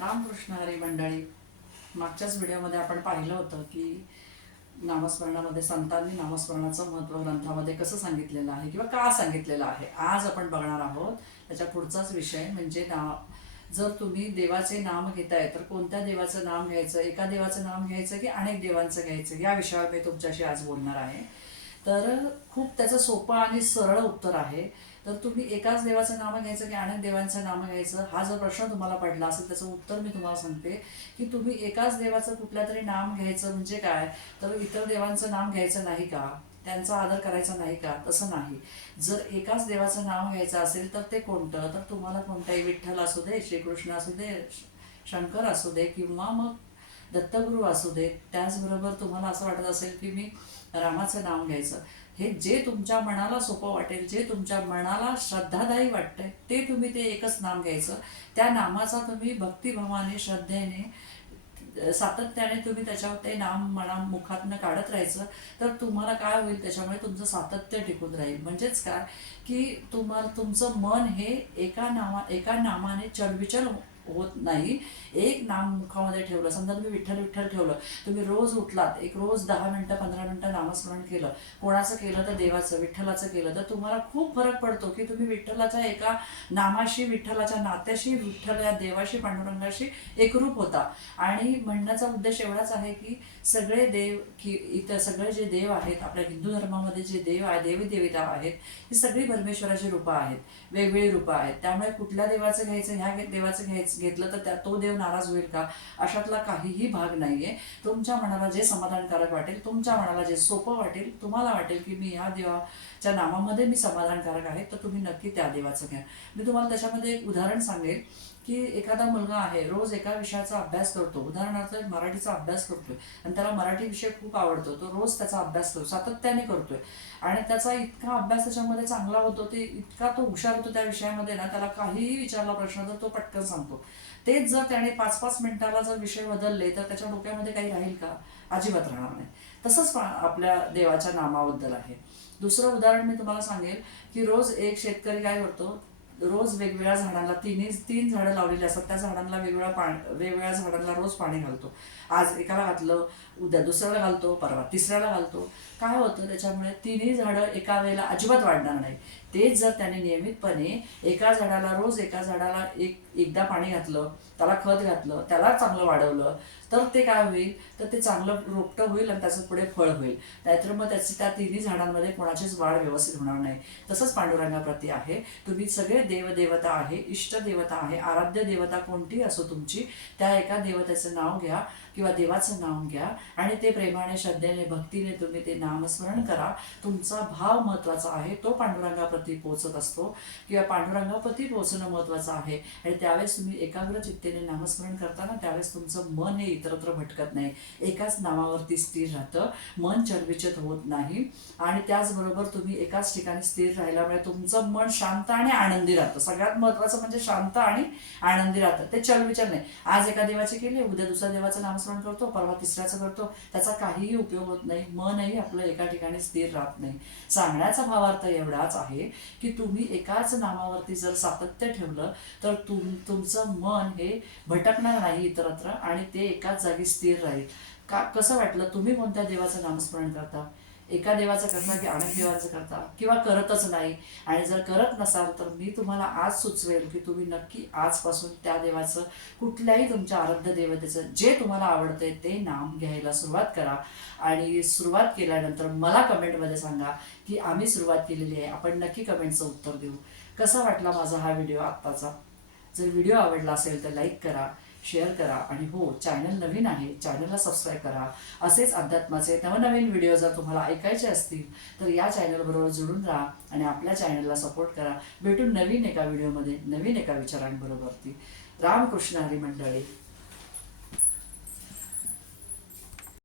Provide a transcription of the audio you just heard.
रामकृष्ण हरी मंडळी. मागच्याच व्हिडिओमध्ये आपण पाहिलं होतं की नामस्मरणामध्ये संतांनी नामस्मरणाचं महत्त्व ग्रंथामध्ये कसं सांगितलेलं आहे किंवा का सांगितलेलं आहे. आज आपण बघणार आहोत त्याच्या पुढचाच विषय म्हणजे जर तुम्ही देवाचे नाम घेताय तर कोणत्या देवाचं नाम घ्यायचं, एका देवाचं नाम घ्यायचं की अनेक देवांचं घ्यायचं, या विषयावर मी तुमच्याशी आज बोलणार आहे. तर खूप त्याचं सोपं आणि सरळ उत्तर आहे. तर तुम्ही एकाच देवाचं नाव घ्यायचं की अनेक देवांचं नाव घ्यायचं, हा जर प्रश्न तुम्हाला पडला असेल त्याचं उत्तर मी तुम्हाला सांगते की तुम्ही एकाच देवाचं कुठल्या तरी नाम घ्यायचं म्हणजे काय, तर इतर देवांचं नाम घ्यायचं नाही का, त्यांचा आदर करायचा नाही का, तसं नाही. जर एकाच देवाचं नाव घ्यायचं असेल तर ते कोणतं, तर तुम्हाला कोणताही विठ्ठल असू दे, श्रीकृष्ण असू दे, शंकर असू दे किंवा मग दत्तगुरू असू दे. त्याचबरोबर तुम्हाला असं वाटत असेल की मी रामाचं नाव घ्यायचं, हे जे तुमच्या मनाला सोपं वाटेल, जे तुमच्या मनाला श्रद्धादायी वाटतंय ते तुम्ही ते एकच नाम घ्यायचं. त्या नामाचा तुम्ही भक्तिभावाने, श्रद्धेने, सातत्याने तुम्ही त्याच्यावर ते नाम मुखातनं काढत राहायचं. तर तुम्हाला काय होईल, त्याच्यामुळे तुमचं सातत्य टिकून राहील. म्हणजेच काय की तुमचं मन हे एका नामाने चलविचल होत नाही. एक नाम मुखामध्ये ठेवलं, समजा तुम्ही विठ्ठल विठ्ठल ठेवलं, तुम्ही रोज उठलात, एक रोज 10 मिनटं 15 मिनटं नामस्मरण केलं, कोणाचं केलं तर देवाचं, विठ्ठलाचं केलं, तर तुम्हाला खूप फरक पडतो की तुम्ही विठ्ठलाच्या एका नामाशी, विठ्ठलाच्या नात्याशी, विठ्ठल या देवाशी, पांडुरंगाशी एकरूप होता. आणि म्हणण्याचा उद्देश एवढाच आहे की सगळे देव, की इतर सगळे जे देव आहेत आपल्या हिंदू धर्मामध्ये, जे देव आहे, देवी देवता आहेत, ही सगळी परमेश्वराची रूपं आहेत, वेगवेगळी रूपं आहेत. त्यामुळे कुठल्या देवाचं घ्यायचं, ह्या देवाचं घेतलं तर तो देव नाराज होईल का, अशातला काहीही भाग नाहीये. तुमच्या मनाला जे समाधानकारक वाटेल, तुमच्या मनाला जे सोपं वाटेल, तुम्हाला वाटेल की मी ह्या देवाच्या नामामध्ये मी समाधानकारक आहे, तर तुम्ही नक्की त्या देवाचं घ्या. मी तुम्हाला त्याच्यामध्ये एक उदाहरण सांगेल की एखादा मुलगा आहे, रोज एका विषयाचा अभ्यास करतो, उदाहरणार्थ मराठीचा अभ्यास करतोय आणि त्याला मराठी विषय खूप आवडतो, तो रोज त्याचा अभ्यास करतो, सातत्याने करतोय आणि त्याचा इतका अभ्यास त्याच्यामध्ये चांगला होतो, ते इतका तो हुशार होतो त्या विषयामध्ये ना, त्याला काहीही विचारला प्रश्न तर तो पटकन सांगतो. तेच जर त्याने 5-5 मिनिटाला जर विषय बदलले तर त्याच्या डोक्यामध्ये काही राहील का? अजिबात राहणार नाही. तसंच आपल्या देवाच्या नामाबद्दल आहे. दुसरं उदाहरण मी तुम्हाला सांगेल की रोज एक शेतकरी काय करतो, रोज वेगवेगळ्या झाडांना, तीन झाडं लावलेली असतात, त्या झाडांना वेगवेगळ्या झाडांना रोज पाणी घालतो. आज एकाला घातलं, उद्या दुसऱ्याला घालतो, परवा तिसऱ्याला घालतो. काय होतं त्याच्यामुळे, तिन्ही झाडं एका वेळेला अजिबात वाढणार नाही. तेच जर त्याने नियमितपणे एका झाडाला एकदा पाणी घातलं, त्याला खत घातलं, त्याला चांगलं वाढवलं, तर ते काय होईल, तर ते चांगलं रोपटं होईल आणि त्याचं पुढे फळ होईल. नाहीतर मग त्या तिन्ही झाडांमध्ये कोणाचीच वाढ व्यवस्थित होणार नाही. तसंच पांडुरंगाप्रती आहे. तुम्ही सगळे देवदेवता आहे, इष्ट देवता आहे, आराध्य देवता कोणती असो तुमची, त्या एका देवतेचं नाव घ्या किंवा देवाचं नाव घ्या आणि ते प्रेमाने, श्रद्धेने, भक्तीने तुम्ही ते नामस्मरण करा. तुमचा भाव महत्त्वाचा आहे, तो पांडुरंगाप्रती पोहोचत असतो किंवा पांडुरंगाप्रती पोहोचणं महत्त्वाचं आहे. आणि त्यावेळेस तुम्ही एकाग्र चित्तेने नामस्मरण करताना त्यावेळेस तुमचं मन हे इतरत्र भटकत नाही, एकाच नामावरती स्थिर राहतं, मन चलबिचल होत नाही. आणि त्याचबरोबर तुम्ही एकाच ठिकाणी स्थिर राहिल्यामुळे तुमचं मन शांत आणि आनंदी राहतं. सगळ्यात महत्त्वाचं म्हणजे शांत आणि आनंदी राहतं, ते चलबिचल नाही. आज एका देवाचे केले, उद्या दुसऱ्या देवाचं नामस्मरण करतो, परवा तिसऱ्याचं करतो, त्याचा काहीही उपयोग होत नाही. मनही आपलं एका ठिकाणी स्थिर राहत नाही. सांगण्याचा भावार्थ एवढाच आहे की तुम्ही एकाच नामावरती जर सातत्य ठेवलं तर तुमचं मन हे भटकणार नाही इतरत्र आणि ते एकाच जागी स्थिर राहील. कसं वाटलं, तुम्ही कोणत्या देवाचं नामस्मरण करता? एका देवाचं करता की अनेक देवाचं करता किंवा करतच नाही? आणि जर करत नसाल तर मी तुम्हाला आज सुचवेल की तुम्ही नक्की आजपासून त्या देवाचं, कुठल्याही तुमच्या आराध्य देवतेचं जे तुम्हाला आवडतंय ते नाम घ्यायला सुरुवात करा. आणि सुरुवात केल्यानंतर मला कमेंटमध्ये सांगा की आम्ही सुरुवात केलेली आहे. आपण नक्की कमेंटचं उत्तर देऊ. कसा वाटला माझा हा व्हिडिओ आत्ताचा? जर व्हिडिओ आवडला असेल तर लाईक करा, शेअर करा आणि हो, चॅनल नवीन आहे, चॅनलला सबस्क्राईब करा. असेच अध्यात्माचे नवनवीन व्हिडिओ जर तुम्हाला ऐकायचे असतील तर या चॅनलबरोबर जुळून राहा आणि आपल्या चॅनलला सपोर्ट करा. भेटून नवीन एका व्हिडिओमध्ये नवीन एका विचारांबरोबरती. रामकृष्ण हरी मंडळी.